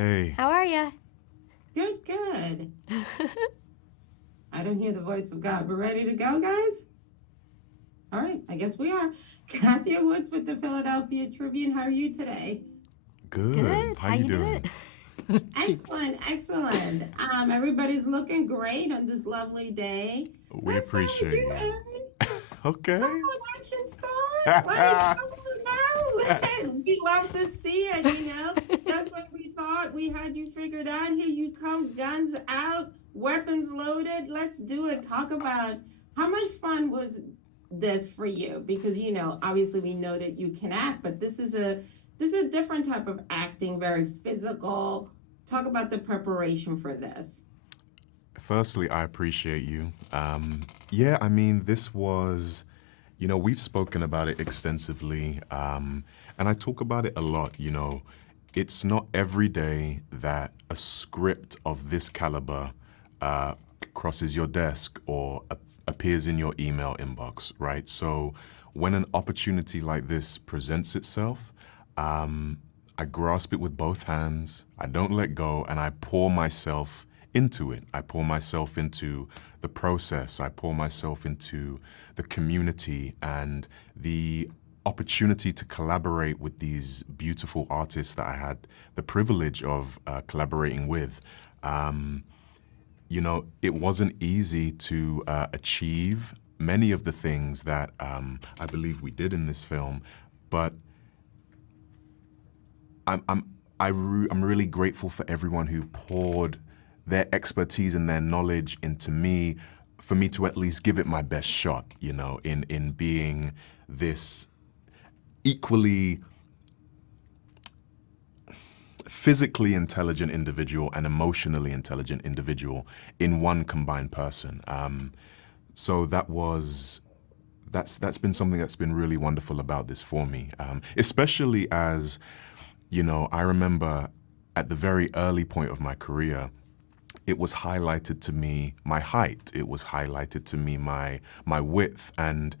Hey, How are you? Good, good. I don't hear the voice of God. We're ready to go, guys? All right, I guess we are. Kathy Woods with the Philadelphia Tribune. How are you today? good. Good. How How you you doing? doing? Jinx. Excellent, excellent. Everybody's looking great on this lovely day. We Let's start with appreciate you, you. Aaron. Come Okay. on, action star. Like, come on now. We love to see it. Just when we thought we had you figured out, here you come, guns out, weapons loaded. Let's do it. Talk about how much fun was this for you? Because, obviously we know that you can act, but this is a different type of acting, very physical. Talk about the preparation for this. Firstly, I appreciate you. Yeah, I mean, this was, we've spoken about it extensively, and I talk about it a lot. It's not every day that a script of this caliber crosses your desk or appears in your email inbox, right? So when an opportunity like this presents itself, I grasp it with both hands, I don't let go, and I pour myself into it. I pour myself into the process, I pour myself into the community and the opportunity to collaborate with these beautiful artists that I had the privilege of collaborating with. It wasn't easy to achieve many of the things that I believe we did in this film, but I'm really grateful for everyone who poured their expertise and their knowledge into me, for me to at least give it my best shot, in being this equally physically intelligent individual and emotionally intelligent individual in one combined person. So that's been something that's been really wonderful about this for me, especially as I remember at the very early point of my career, it was highlighted to me my height. It was highlighted to me my width, and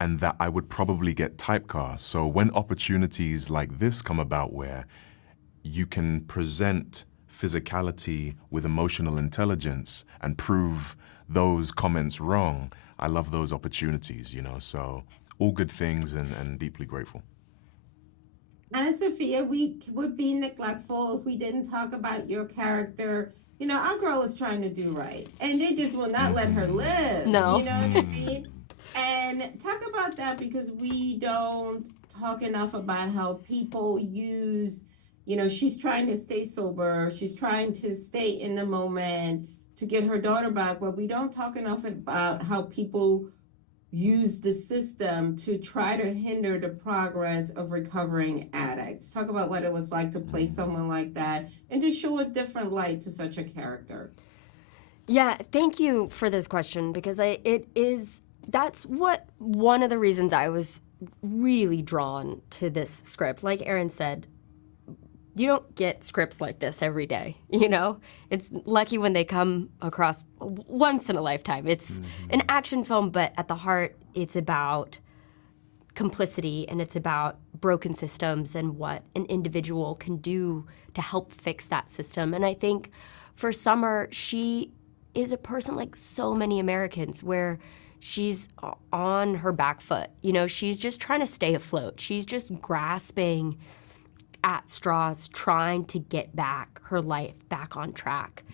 that I would probably get typecast. So when opportunities like this come about, where you can present physicality with emotional intelligence and prove those comments wrong, I love those opportunities. So all good things, and deeply grateful. Anna Sophia, we would be neglectful if we didn't talk about your character. Our girl is trying to do right, and they just will not let her Mm-hmm. live. No. You know what I mean? And talk about that because we don't talk enough about how people use, she's trying to stay sober, she's trying to stay in the moment to get her daughter back, but we don't talk enough about how people use the system to try to hinder the progress of recovering addicts. Talk about what it was like to play someone like that and to show a different light to such a character. Yeah, thank you for this question because that's what one of the reasons I was really drawn to this script. Like Aaron said, you don't get scripts like this every day, It's lucky when they come across once in a lifetime. It's an action film, but at the heart, it's about complicity and it's about broken systems and what an individual can do to help fix that system. And I think for Summer, she is a person like so many Americans where she's on her back foot. She's just trying to stay afloat. She's just grasping at straws, trying to get back her life back on track.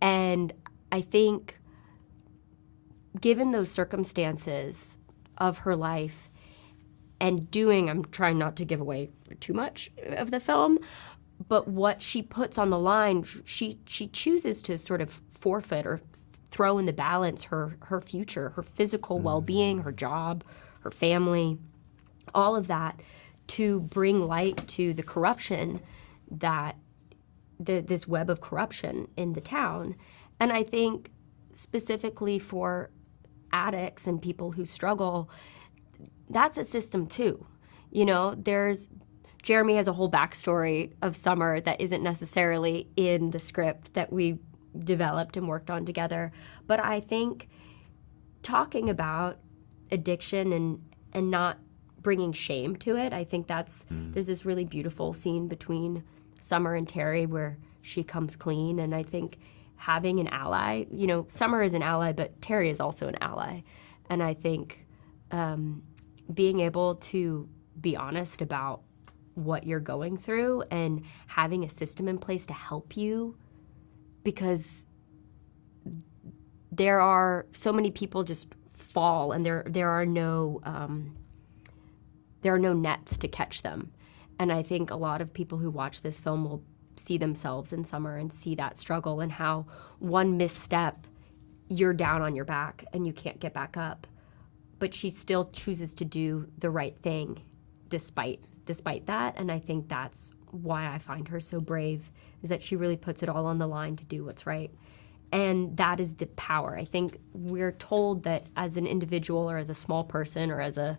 And I think given those circumstances of her life and I'm trying not to give away too much of the film, but what she puts on the line, she chooses to sort of forfeit or throw in the balance her future, her physical well-being, her job, her family, all of that, to bring light to the corruption that this web of corruption in the town. And I think specifically for addicts and people who struggle, that's a system too. Jeremy has a whole backstory of Summer that isn't necessarily in the script that we developed and worked on together. But I think talking about addiction and not bringing shame to it, I think there's this really beautiful scene between Summer and Terry where she comes clean. And I think having an ally, Summer is an ally, but Terry is also an ally. And I think being able to be honest about what you're going through and having a system in place to help you, because there are so many people just fall, and there are no nets to catch them. And I think a lot of people who watch this film will see themselves in Summer and see that struggle, and how one misstep, you're down on your back and you can't get back up. But she still chooses to do the right thing despite that. And I think that's why I find her so brave, is that she really puts it all on the line to do what's right. And that is the power. I think we're told that as an individual, or as a small person, or as a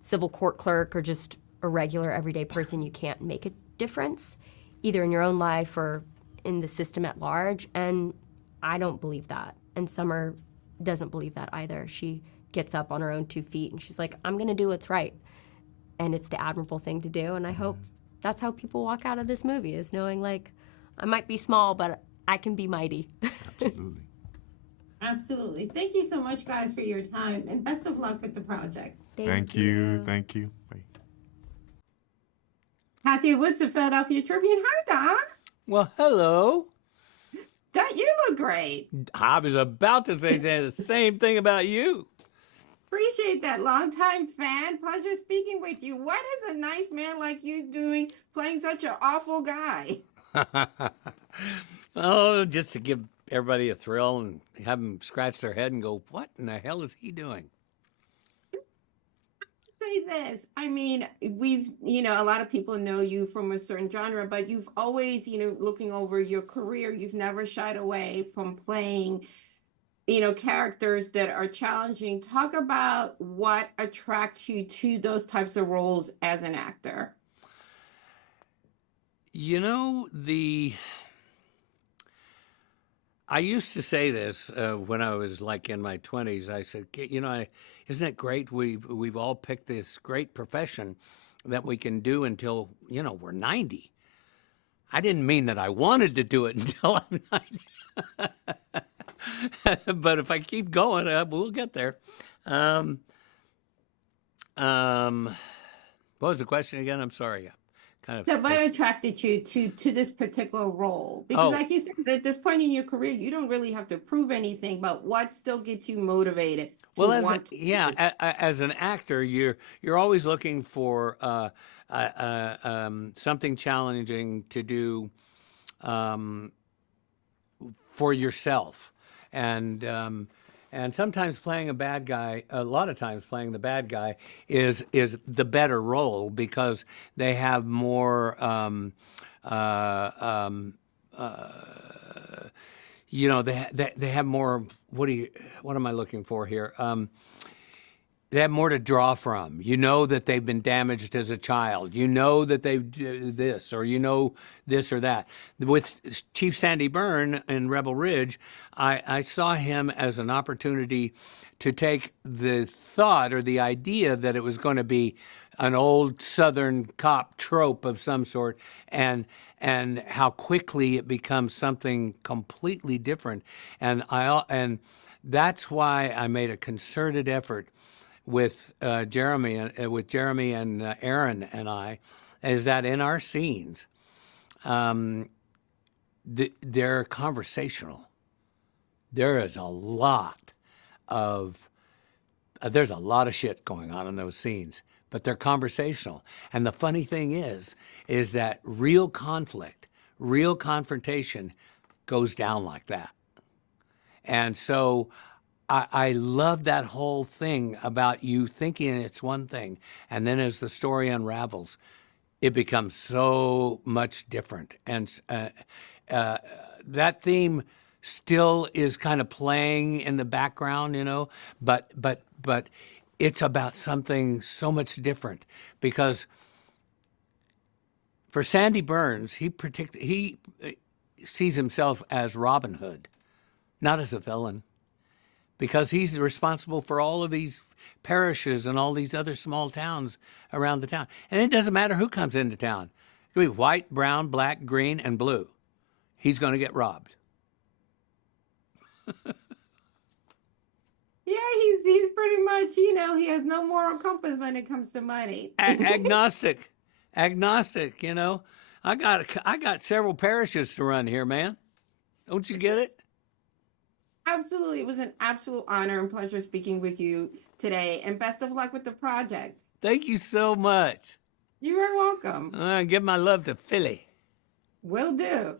civil court clerk, or just a regular everyday person, you can't make a difference, either in your own life or in the system at large. And I don't believe that. And Summer doesn't believe that either. She gets up on her own 2 feet and she's like, I'm going to do what's right. And it's the admirable thing to do. And I hope that's how people walk out of this movie, is knowing, like, I might be small, but I can be mighty. Absolutely. Absolutely. Thank you so much, guys, for your time, and best of luck with the project. Thank you. Thank you. Bye. Kathy Woods of Philadelphia Tribune. Hi, Doc. Well, hello. Doc, you look great. I was about to say the same thing about you. Appreciate that. Longtime fan. Pleasure speaking with you. What is a nice man like you doing playing such an awful guy? Oh, just to give everybody a thrill and have them scratch their head and go, what in the hell is he doing? Say this. I mean, we've, a lot of people know you from a certain genre, but you've always, looking over your career, you've never shied away from playing, characters that are challenging. Talk about what attracts you to those types of roles as an actor. I used to say this when I was like in my 20s. I said, isn't it great? We've all picked this great profession that we can do until, we're 90. I didn't mean that I wanted to do it until I'm 90. But if I keep going, we'll get there. What was the question again? I'm sorry. That what attracted you to this particular role? Because like you said, at this point in your career, you don't really have to prove anything, but what still gets you motivated as an actor, you're always looking for something challenging to do for yourself. And sometimes playing a bad guy, a lot of times playing the bad guy is the better role, because they have more, they have more. What am I looking for here? They have more to draw from. You know that they've been damaged as a child. You know that they've this, or this or that. With Chief Sandy Byrne in Rebel Ridge, I saw him as an opportunity to take the thought or the idea that it was going to be an old Southern cop trope of some sort, and how quickly it becomes something completely different. And that's why I made a concerted effort with Jeremy and Aaron and I, is that in our scenes, they're conversational. There is a lot of shit going on in those scenes, but they're conversational. And the funny thing is that real conflict, real confrontation goes down like that. And so I love that whole thing about you thinking it's one thing, and then as the story unravels, it becomes so much different. And that theme still is kind of playing in the background, but it's about something so much different. Because for Sandy Burns, he sees himself as Robin Hood, not as a villain. Because he's responsible for all of these parishes and all these other small towns around the town. And it doesn't matter who comes into town. It could be white, brown, black, green, and blue. he's going to get robbed. Yeah, he's pretty much, he has no moral compass when it comes to money. Agnostic, you know. I got several parishes to run here, man. Don't you get it? Absolutely. It was an absolute honor and pleasure speaking with you today. And best of luck with the project. Thank you so much. You are welcome. Give my love to Philly. Will do.